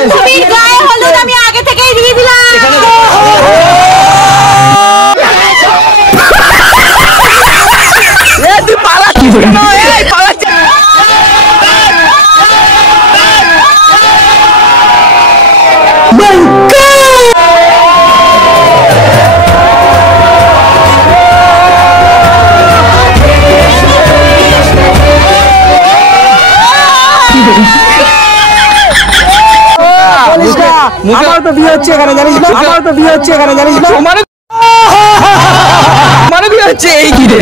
বান্ধবীর গায়ে হলুদ আমি আগে থেকেই দিয়ে দিলাম। তুই পালাচ্ছিস কেন? এই পালাচ্ছিস। আমার তো বিয়ে হচ্ছে এখানে জানিস না, আমার তো বিয়ে হচ্ছে এখানে জানিস না, মানে বিয়ে হচ্ছে এই কি রে?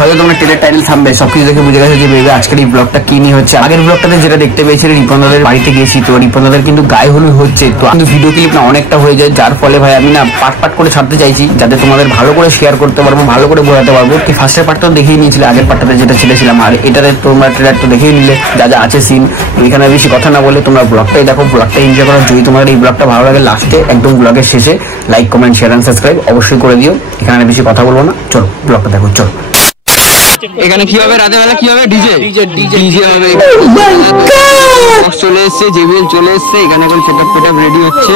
হয়তো তোমরা টেলের টাইটেল থামবে সবকিছু দেখে বুঝে গেছে যে বেবি আজকের এই ব্লগটা কি নিয়ে হচ্ছে। আগের ব্লগটাতে যেটা দেখতে পেয়েছিলে রিপনদাদের বাড়িতে গেছি, তো রিপনদাদের কিন্তু গায়ে হলুদ হচ্ছে, তো কিন্তু ভিডিও ক্লিপ না অনেকটা হয়ে যায়, যার ফলে ভাই আমি না পার্ট করে ছাড়তে চাইছি যাতে তোমাদের ভালো করে শেয়ার করতে পারবো, ভালো করে বোঝাতে পারবো। কি ফার্স্টের পার্টটা দেখেই নিয়েছিলে, আগের পার্টটাতে যেটা ছেড়েছিলাম, আর এটারে তোমরা ট্রেলার তো দেখেই নিলে যা যা আছে সিন। এখানে বেশি কথা না বলে তোমরা ব্লগটাই দেখো, ব্লগটা এনজয় করো। যদি তোমাদের এই ব্লগটা ভালো লাগে লাস্টে একদম ব্লগের শেষে like comment share and subscribe অবশ্যই করে দিও। এখানে বেশি কথা বলবো না, চলো ব্লগটা দেখো চলো। এখানে কি হবে রাতের বেলা, কি হবে? ডিজে ডিজে হবে। চলে এসছে, জেবিএল চলে এসছে, এখানে এখন সেটআপ রেডি হচ্ছে,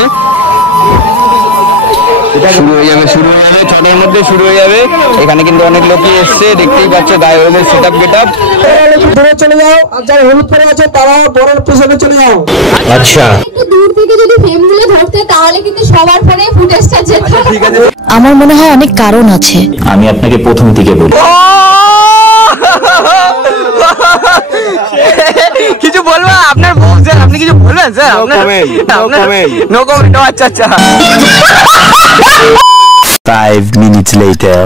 শুরু হয়ে যাবে 6টার মধ্যে শুরু হয়ে যাবে। এখানে কিন্তু অনেক লোকই এসছে, দেখতেই পাচ্ছ গায়ে হলুদের সেটআপ গেটআপ। চলে যাও, আর যারা হলুদ পরে আছে তারা বরের পিছনে চলে যাও। আচ্ছা, দূর থেকে যদি ফ্রেমগুলো ধরতে তাহলে কিন্তু সবার ফোনে ফুটেজটা যেত। ঠিক আছে, আমার মনে হয় অনেক কারণ আছে। আমি আপনাকে প্রথম থেকে বলি, কিছু বলবা আপনার বউ স্যার, আপনি কিছু বলবেন স্যার? No comment. আচ্ছা আচ্ছা। 5 minutes later.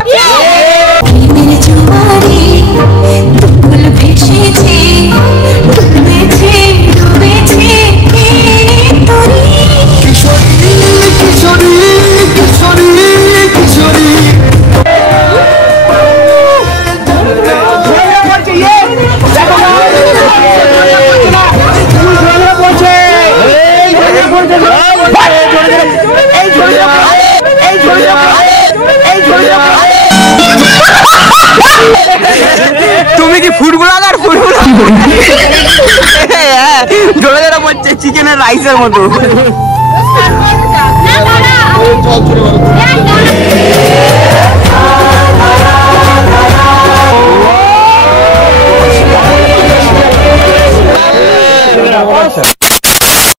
তুমি কি ফুটবলার? জোরে জোরে বলছে চিকেনের রাইসের মতো।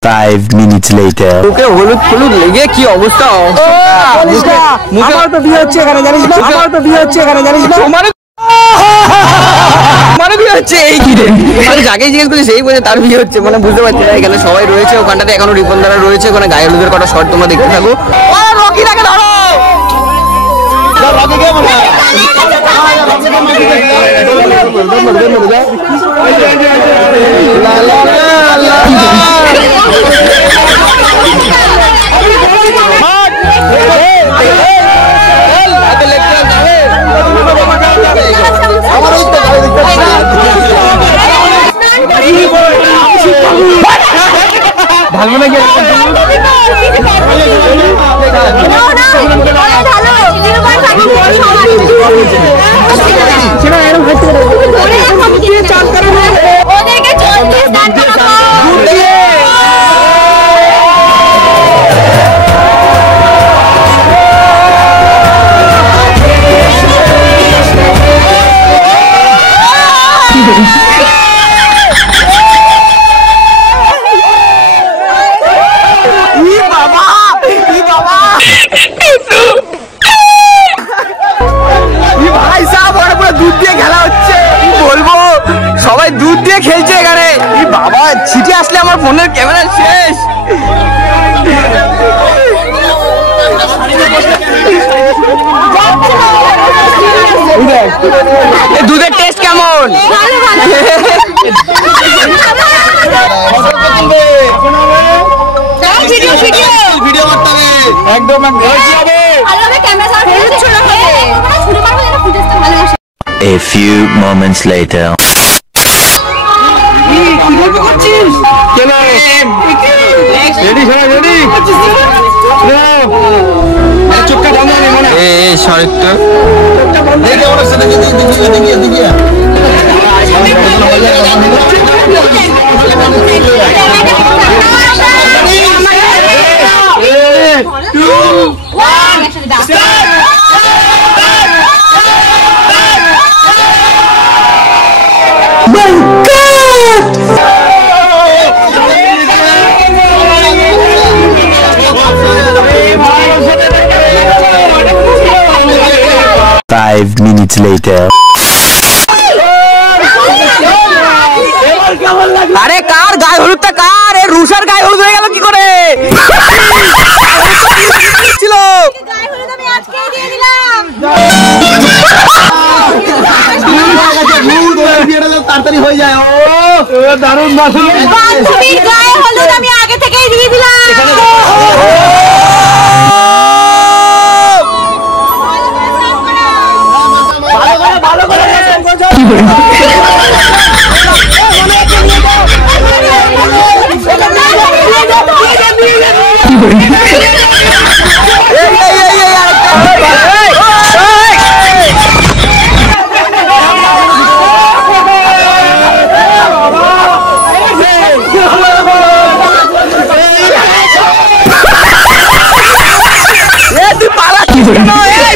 Five minutes later. ওকে হলুদ হলুদ লেগে কি অবস্থা? আমার তো বিয়ে হচ্ছে এখানে জানিস না, আমার তো বিয়ে হচ্ছে এখানে জানিস না, মানে বিয়ে হচ্ছে এই কি রে? মানে যাকে জিজ্ঞেস করছি সেই বলে তার বিয়ে হচ্ছে, মানে বুঝতে পারছি না। এখানে সবাই রয়েছে, ওখানটাতে এখনো রিপনদারা রয়েছে, ওখানে গায়ে হলুদের কটা শর্ট তোমরা দেখতে থাকো। রকিটাকে ধরো, ঢালবো না কি? দুধ দিয়ে খেলছে এখানে। বাবা ছিটে আসলে আমার ফোনের ক্যামেরা শেষ। দুধের টেস্ট কেমন? ভিডিও করতে হবে। একদম ভালোভাবে ক্যামেরা ছুটে মারবো যেন ফুটেজটা ভালো আসে। A few moments later. চোখটা বন্ধ নেই মনে শরীরটা Five minutes later. আরে কার গায়ে হলুদটা কার? এ রুষার গায়ে হলুদ হয়ে গেল কি করে? ছিল তাড়াতাড়ি হয়ে যায়। ও দারুণ বান্ধবীর গায়ে হলুদ আমি আগে থেকেই দিয়ে দিলাম। ভালো করে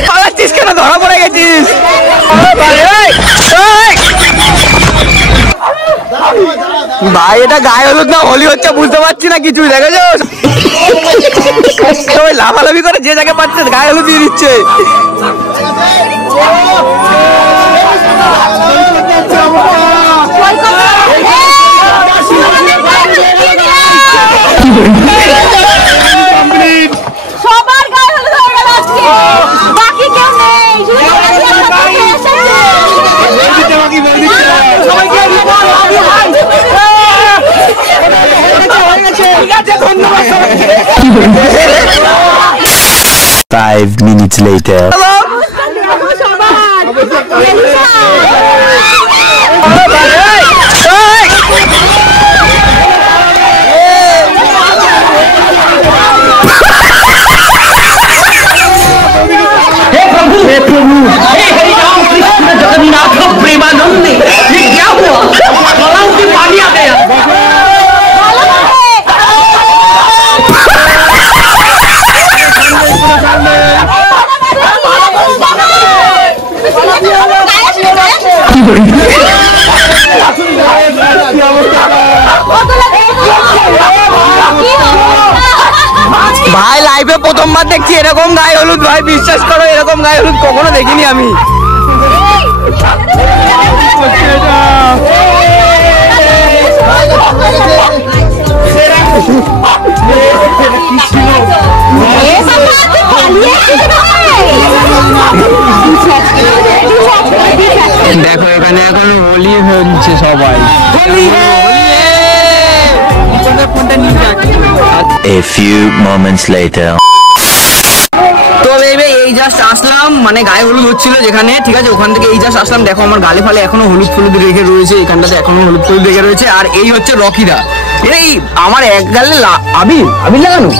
পালাচ্ছিস কেন? ধরা পড়ে গেছিস। ভাই এটা গায়ে হলুদ না হোলি হচ্ছে বুঝতে পারছি না কিছু। দেখেছো সবাই লাফালাফি করে যে জায়গায় পাচ্ছে গায়ে হলুদ দিয়ে দিচ্ছে। সবার গায়ে হলুদ হয়ে গেল আজকে, বাকি কেউ নেই। Five minutes later. ভাই লাইভে প্রথমবার দেখছি এরকম গায়ে হলুদ। ভাই বিশ্বাস করো এরকম গায়ে হলুদ কখনো দেখিনি আমি। দেখো এখানে এখন হোলি হচ্ছে সবাই। A few moments later. তো এই জাস্ট আসলাম, মানে গায়ে হলুদ হচ্ছিল যেখানে, ঠিক আছে ওখান থেকে এই জাস্ট আসলাম। দেখো আমার গালে ফালে এখনো হলুদ ফলুদ রেখে রয়েছে, এখানটাতে এখনো হলুদ ফলুদ রেখে রয়েছে। আর এই হচ্ছে রকিদা। এই আমার এক গালে আবির আবির লাগানো,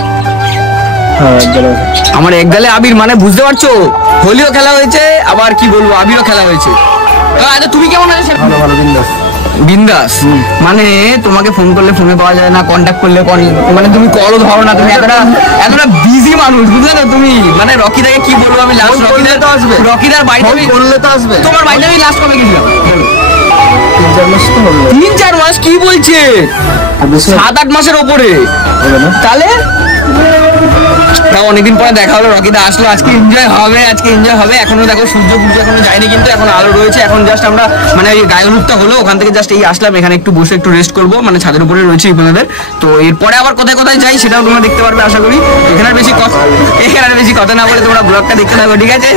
আমার এক গালে আবির, মানে বুঝতে পারছো হোলিও খেলা হয়েছে আবার কি বলবো আবিরও খেলা হয়েছে। আচ্ছা তুমি কেমন আছো? ভালো ভালো বিন্দাস। বিন্দাস মানে তোমাকে ফোন করলে ফোনে পাওয়া যায় না, কন্ট্যাক্ট করলে মানে তুমি কলও ধরো না, তুমি এতটা বিজি মানুষ বুঝলে তো তুমি। মানে রকিদাকে কি বলবো আমি লাস্ট রকিদার তো আসবে, রকিদার বাড়িতে বললে তো আসবে। তোমার বাড়িতে আমি লাস্ট কবে গেছিলাম? 3-4 মাস কি বলছে? 7-8 মাসের ওপরে। তাহলে অনেকদিন পরে দেখা হলো, রকিদা আসলো, আজকে এনজয় হবে, আজকে এনজয় হবে। এখনো দেখো সূর্য পুজো এখনো যায়নি কিন্তু এখন আলো রয়েছে। এখন জাস্ট আমরা মানে এই গায়ে হলুদটা হলো ওখান থেকে জাস্ট এই আসলাম, এখানে একটু বসে একটু রেস্ট করবো, মানে ছাদের উপরে রয়েছে আপনাদের। তো এরপরে আবার কোথায় কোথায় যাই সেটাও তোমরা দেখতে পারবে আশা করি। এখানে আর বেশি কথা না বলে তোমরা ব্লগটা দেখতে থাকো, ঠিক আছে?